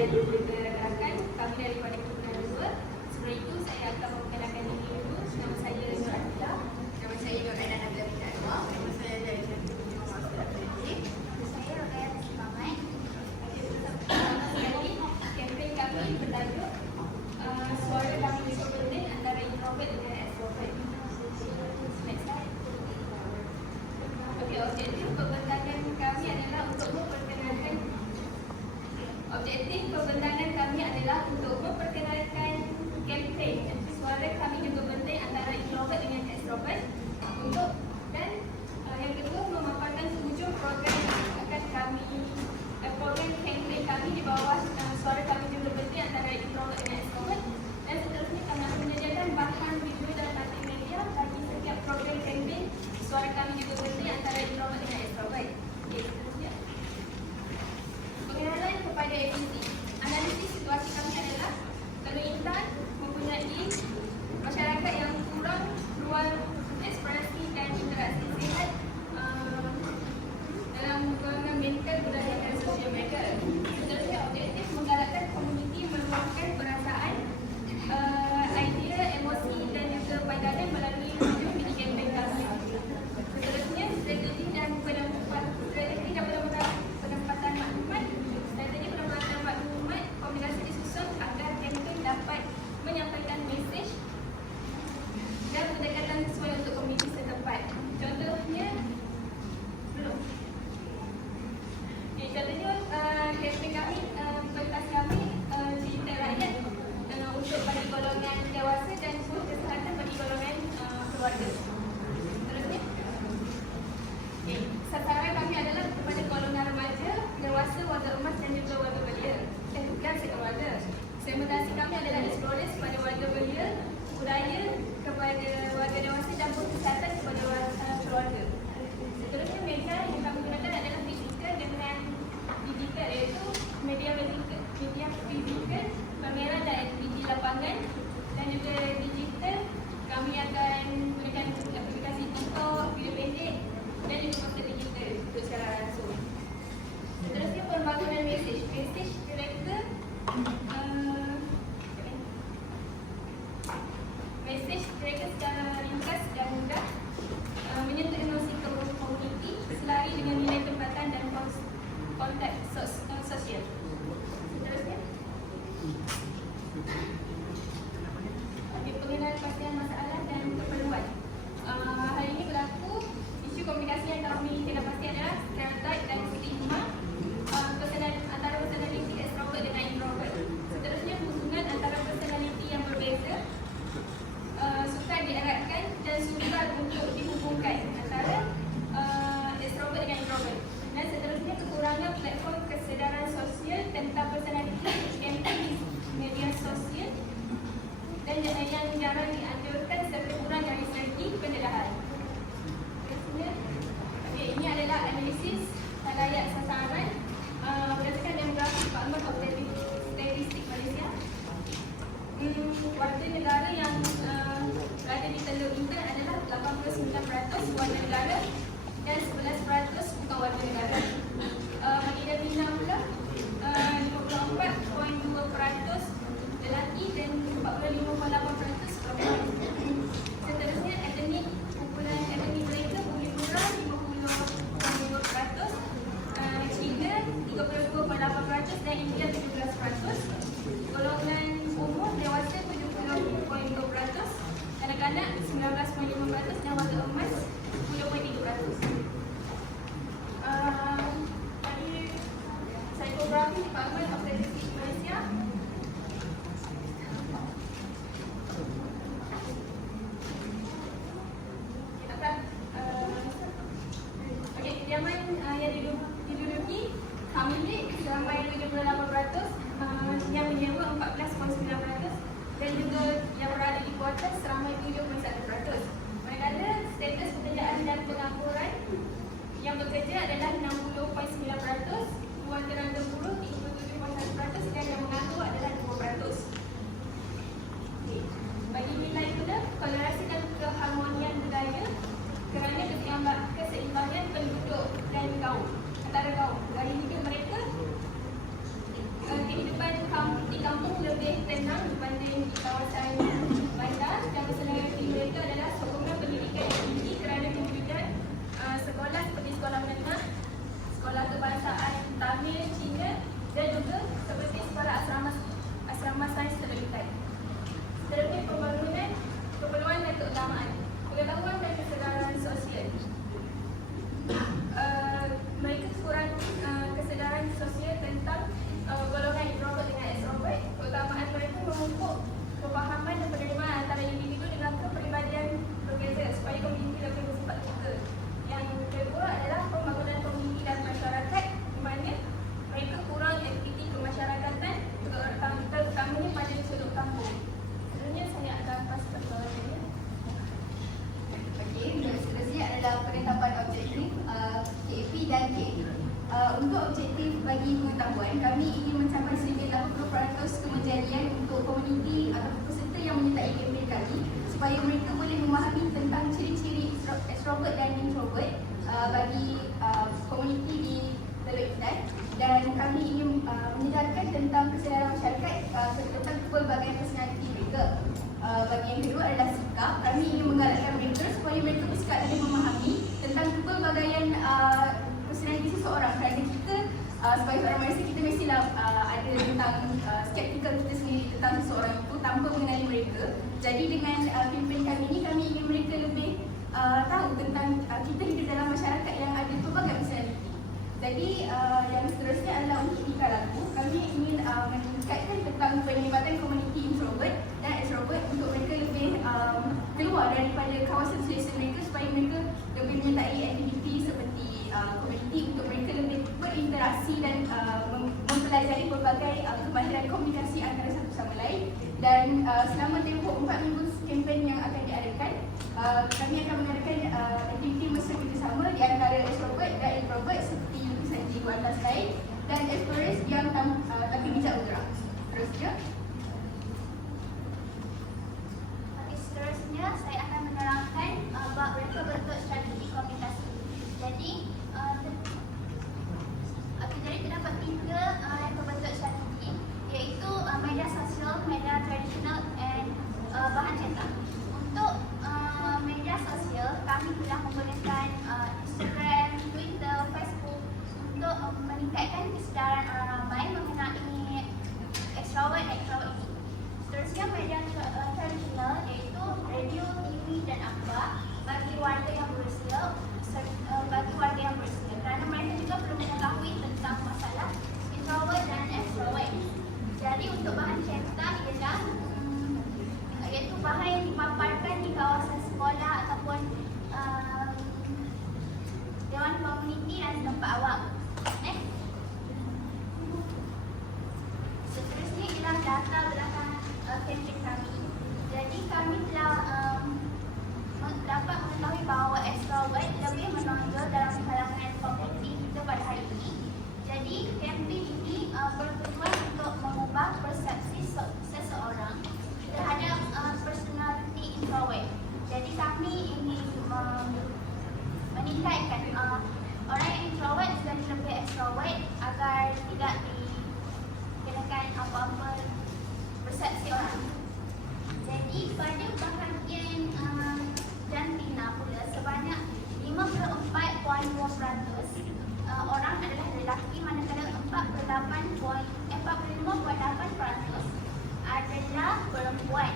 dan perlu kita kami daripada kumpulan dua. Sebelum itu, saya akan ಒಬ್ಬೊಬ್ಬರು ya le kuliah physical, pameran dan aktiviti lapangan dan juga digital kami akan berikan aplikasi tutor, video pendek dan juga konten digital untuk secara langsung. Seterusnya pembangunan mesej. Mesej director kayak dan kami ingin uh, menyedarkan tentang kesedaran masyarakat uh, tentang pelbagai personaliti mereka. Uh, bagi yang kedua adalah sikap. Kami ingin menggalakkan mereka supaya mereka bersikap lebih memahami tentang pelbagaian uh, personaliti seseorang kerana kita uh, sebagai seorang manusia kita mestilah uh, ada tentang uh, skeptikal kita sendiri tentang seseorang itu tanpa mengenali mereka. Jadi dengan uh, kempen kami ini kami ingin mereka lebih uh, tahu tentang uh, kita hidup dalam masyarakat yang ada pelbagai personaliti. Jadi uh, yang seterusnya adalah untuk tika lagu. Kami ingin uh, meningkatkan tentang penglibatan komuniti introvert dan extrovert untuk mereka lebih um, keluar daripada kawasan selesa mereka supaya mereka lebih menyertai aktiviti seperti uh, komuniti untuk mereka lebih berinteraksi dan uh, mem- mempelajari pelbagai uh, kemahiran komunikasi antara satu sama lain dan uh, selama tempoh 4 minggu kempen yang akan diadakan uh, kami akan dan explorers yang tam, uh, tapi bijak bergerak. Terusnya, Okey, seterusnya saya akan menerangkan uh, bab mereka bentuk strategi komunikasi. Jadi, uh, ter- okey, jadi terdapat tiga uh, reka bentuk strategi iaitu uh, media sosial, media tradisional dan uh, bahan cetak. Untuk uh, media sosial, kami telah menggunakan uh, Instagram, Twitter, Facebook untuk uh, meningkatkan kesedaran orang ramai mengenai extrovert dan introvert ini. Seterusnya media tra- uh, tradisional iaitu radio, TV dan akhbar bagi warga yang berusia ser- uh, bagi warga yang berusia kerana mereka juga perlu mengetahui tentang masalah introvert dan extrovert. Jadi untuk bahan cetak ialah mm, iaitu bahan yang dipaparkan di kawasan sekolah ataupun uh, dewan komuniti dan tempat awam. Next. Seterusnya ialah data belakang uh, kempen kami. Jadi kami telah um, me- dapat mengetahui bahawa extrovert lebih menonjol dalam kalangan komuniti kita pada hari ini. Jadi kempen ini uh, bertujuan untuk mengubah persepsi se- seseorang terhadap uh, personality introvert. Jadi kami ingin um, meningkatkan uh, orang yang introvert jadi lebih extrovert agar tidak dikenakan apa-apa persepsi orang. Jadi pada bahagian uh, jantina pula sebanyak 54.2% uh, orang adalah lelaki manakala 48.45.8% adalah perempuan.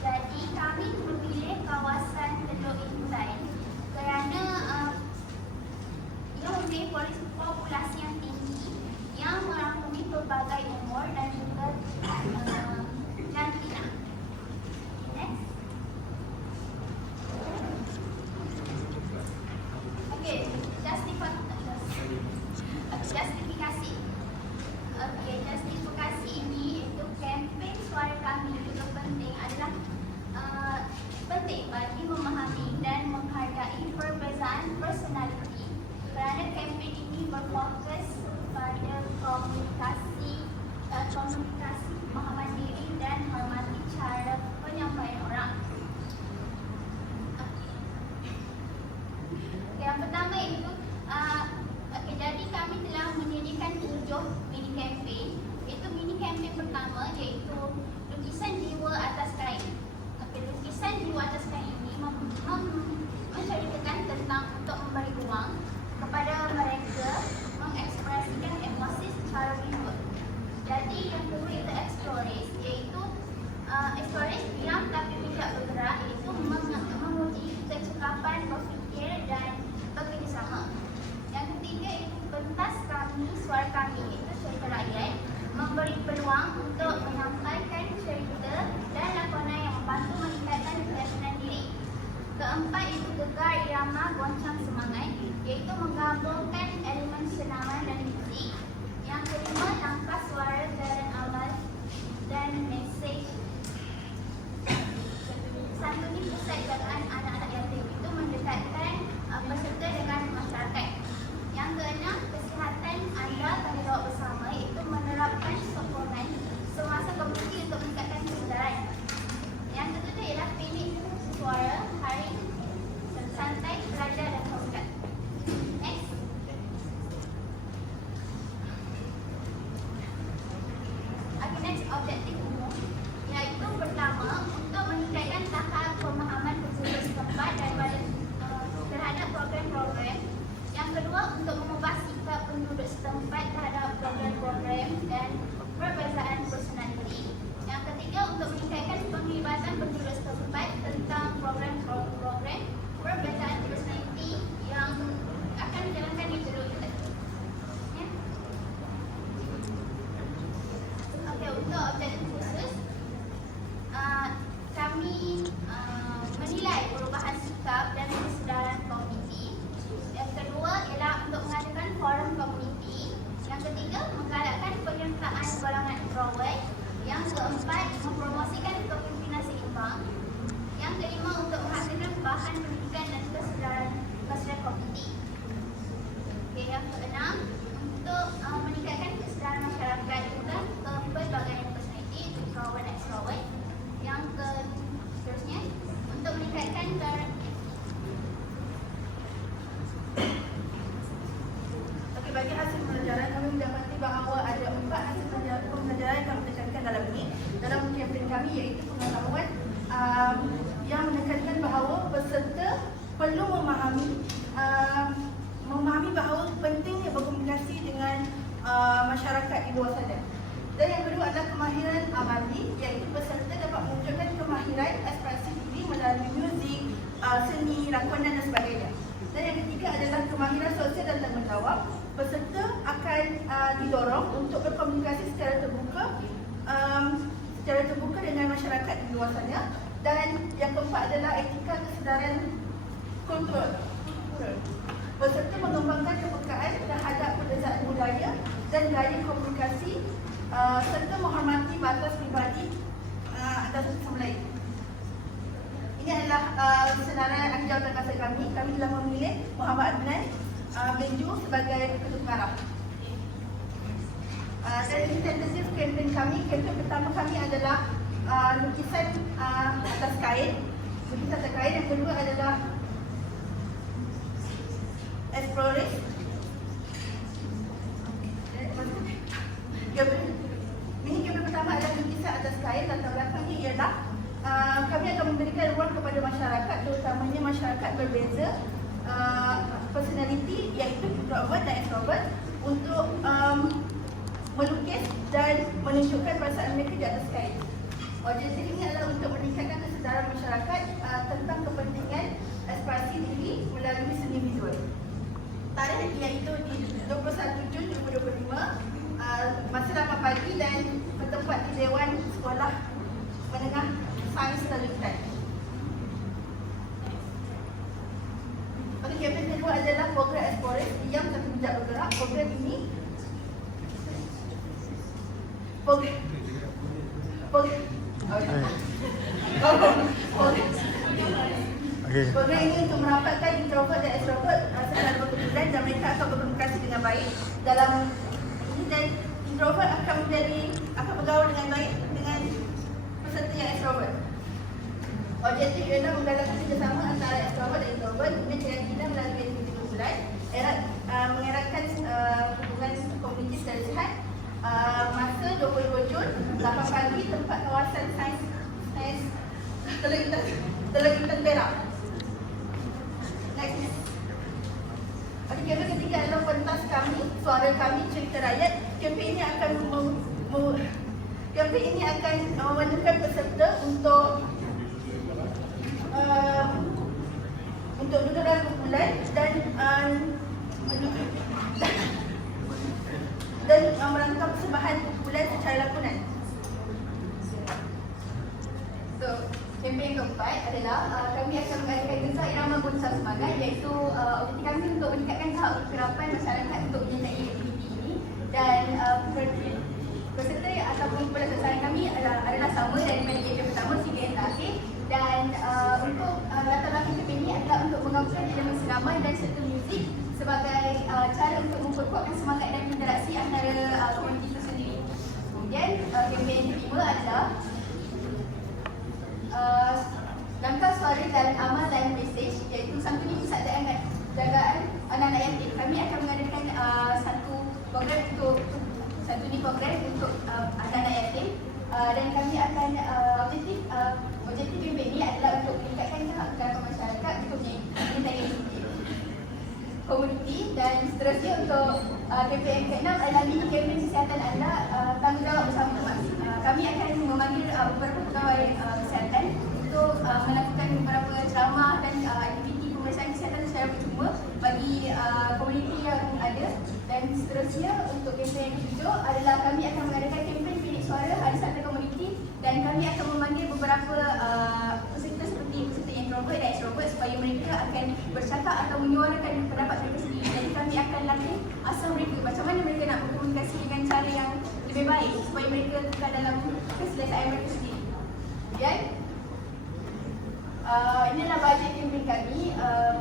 Jadi kami memilih kawasan Teluk Intan kerana uh, ia memiliki polis populasi yang tinggi yang merangkumi pelbagai umur dan juga uh, jantina. Next. Okey, justifi- Okey, justifikasi. Okey, justifikasi ini iaitu kempen suara kami juga penting adalah uh, penting bagi memahami dan menghargai perbezaan personaliti kerana kempen berfokus pada komunikasi uh, komunikasi pemahaman diri dan hormati cara penyampaian orang. Okey, Yang pertama itu uh, okay, jadi kami telah menyediakan tujuh mini campaign. Itu mini campaign pertama iaitu lukisan jiwa atas kain. Okay, lukisan jiwa atas kain ini mem- mem- menceritakan tentang untuk memberi ruang kepada mereka mengekspresikan emosi secara visual. Jadi yang kedua itu explorers iaitu uh, explorers diam tapi tidak bergerak iaitu meng- menguji kecekapan berfikir dan bekerjasama. Yang ketiga itu pentas kami, suara kami itu cerita rakyat memberi peluang untuk menyampaikan cerita dan lakonan yang membantu meningkatkan keyakinan diri. Keempat itu gegar irama goncang semangat iaitu menggabungkan elemen senaman dan muzik. Yang kelima langkah suara dan amal dan mesej Santuni pusat jagaan anak-anak yatim itu mendekatkan uh, peserta dengan masyarakat. Yang keenam, kesihatan Yang ketiga, menggalakkan penyertaan golongan introvert. Yang keempat, mempromosikan kepemimpinan seimbang. Yang kelima, untuk menghasilkan bahan pendidikan dan kesedaran kesedaran komuniti. Okey, yang keenam, untuk uh, meningkatkan kesedaran masyarakat tentang kepelbagaian personaliti, introvert dan extrovert. Yang ke seterusnya, untuk meningkatkan ke- Okey, bagi hasil pembelajaran kami mendapati bahawa ada empat hasil pembelajaran, pembelajaran yang kami tekankan dalam ini dalam kempen kami iaitu pengetahuan um, yang menekankan bahawa peserta perlu memahami um, memahami bahawa pentingnya berkomunikasi dengan uh, masyarakat di luar sana. Dan yang kedua adalah kemahiran amali iaitu peserta dapat menunjukkan kemahiran ekspresi diri melalui muzik, uh, seni, rakonan dan sebagainya. Dan yang ketiga adalah kemahiran sosial dan tanggungjawab. Peserta akan uh, didorong untuk berkomunikasi secara terbuka um, secara terbuka dengan masyarakat di luar sana. Dan yang keempat adalah etika kesedaran kontrol. Peserta mengembangkan kepekaan terhadap perbezaan budaya dan gaya komunikasi uh, serta menghormati batas pribadi uh, antara satu sama lain. Ini adalah uh, jawatan kasar kami. Kami telah memilih Muhammad Adnan uh, Benju sebagai ketua pengarah. Dan ini tentatif kempen kami. Kempen pertama kami adalah uh, lukisan uh, atas kain. Lukisan atas kain. Yang kedua adalah. Kempen ini kempen pertama adalah lukisan atas kain. Latar belakangnya ialah uh, kami akan memberikan ruang kepada masyarakat terutamanya masyarakat berbeza uh, personality iaitu introvert dan extrovert untuk um, melukis dan menunjukkan perasaan mereka di atas kain. Objektif ini adalah untuk meningkatkan kesedaran masyarakat uh, tentang kepentingan ekspresi diri melalui seni visual. Tarikh iaitu di 21 Jun 2025 uh, masa 8 pagi dan bertempat di Dewan Sekolah Menengah Sains dan. Okey, kempen kedua adalah program Explorers yang bijak bergerak. Program ini program program program Okey. Program ini untuk merapatkan introvert dan extrovert uh, secara berkemudian dan mereka akan berkomunikasi dengan baik dalam ini dan introvert akan menjadi akan bergaul dengan baik dengan peserta yang extrovert. Objektif ialah menggalakkan kerjasama antara extrovert dan introvert dengan keyakinan melalui aktiviti kumpulan, erat, uh, mengeratkan uh, hubungan komuniti secara sihat. Uh, masa 22 Jun, 8 pagi, tempat kawasan sains sains Telegitan Telegitan Perak. Next. Okey, kempen ketiga adalah pentas kami, suara kami, cerita rakyat. Kempen ini akan mem, mem, kempen ini akan memajukan peserta untuk uh, untuk duduk dalam kumpulan dan uh, dan uh, merangkap persembahan kumpulan secara lakonan. So, kempen keempat adalah uh, kami akan mengadakan gezak irama Bonsal Semangat iaitu uh, objektif kami untuk meningkatkan tahap kekerapan masyarakat untuk menyertai aktiviti ini dan uh, peserta ataupun kumpulan kami adalah, adalah sama daripada pertama sehingga yang terakhir dan uh, untuk uh, latar belakang kempen ini menggabungkan elemen senaman dan serta muzik sebagai uh, cara untuk memperkuatkan semangat dan interaksi antara uh, komuniti itu sendiri. Kemudian uh, kempen kelima adalah uh, langkah suara dalam amal dan mesej iaitu santuni pusat jagaan, jagaan anak-anak yatim. Kami akan mengadakan uh, satu program untuk santuni program untuk uh, anak-anak yatim uh, dan kami akan uh, objektif uh, objektif kempen ini adalah untuk meningkatkan kekerapan masyarakat untuk menyertai komuniti dan seterusnya untuk uh, yang keenam adalah mini kempen kesihatan anda uh, tanggungjawab bersama. Uh, kami akan memanggil uh, beberapa pegawai uh, kesihatan untuk uh, melakukan beberapa ceramah dan uh, aktiviti pemeriksaan kesihatan secara percuma bagi uh, komuniti yang ada dan seterusnya untuk yang ketujuh adalah kami akan mengadakan kempen bilik suara hari Sabtu komuniti dan kami akan memanggil beberapa bercakap atau menyuarakan pendapat mereka sendiri Jadi kami akan latih asal mereka Macam mana mereka nak berkomunikasi dengan cara yang lebih baik Supaya mereka tukar dalam keselesaan mereka sendiri. Okay uh, Inilah bajet campaign kami uh,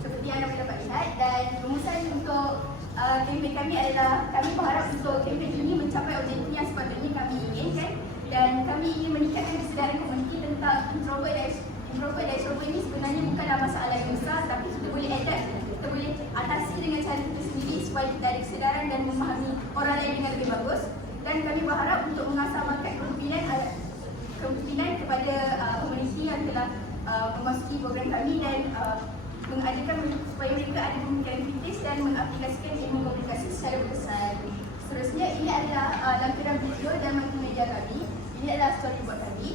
Seperti yang anda dapat lihat Dan rumusan untuk campaign uh, kami adalah Kami berharap untuk campaign ini mencapai objektif yang sepatutnya kami inginkan Dan kami ingin meningkatkan kesedaran komuniti tentang introvert dan introvert dan extrovert ini sebenarnya bukanlah masalah yang besar tapi kita boleh adapt kita boleh atasi dengan cara kita sendiri supaya kita ada kesedaran dan memahami orang lain dengan lebih bagus dan kami berharap untuk mengasah bakat kepimpinan uh, kepimpinan kepada uh, komuniti yang telah uh, memasuki program kami dan uh, mengadakan supaya mereka ada pemikiran kritis dan mengaplikasikan ilmu komunikasi secara berkesan. Seterusnya ini adalah uh, lampiran video dan multimedia kami. Ini adalah storyboard kami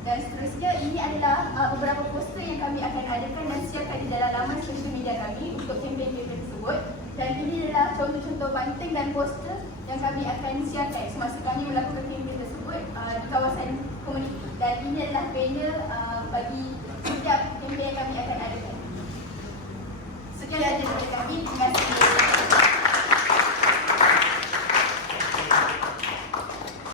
dan seterusnya ini adalah uh, beberapa poster yang kami akan adakan dan siapkan di dalam laman social media kami untuk kempen-kempen tersebut dan ini adalah contoh-contoh banting dan poster yang kami akan siapkan semasa kami melakukan kempen tersebut uh, di kawasan komuniti dan ini adalah panel uh, bagi setiap kempen yang kami akan adakan. Sekian dari kami, terima kasih.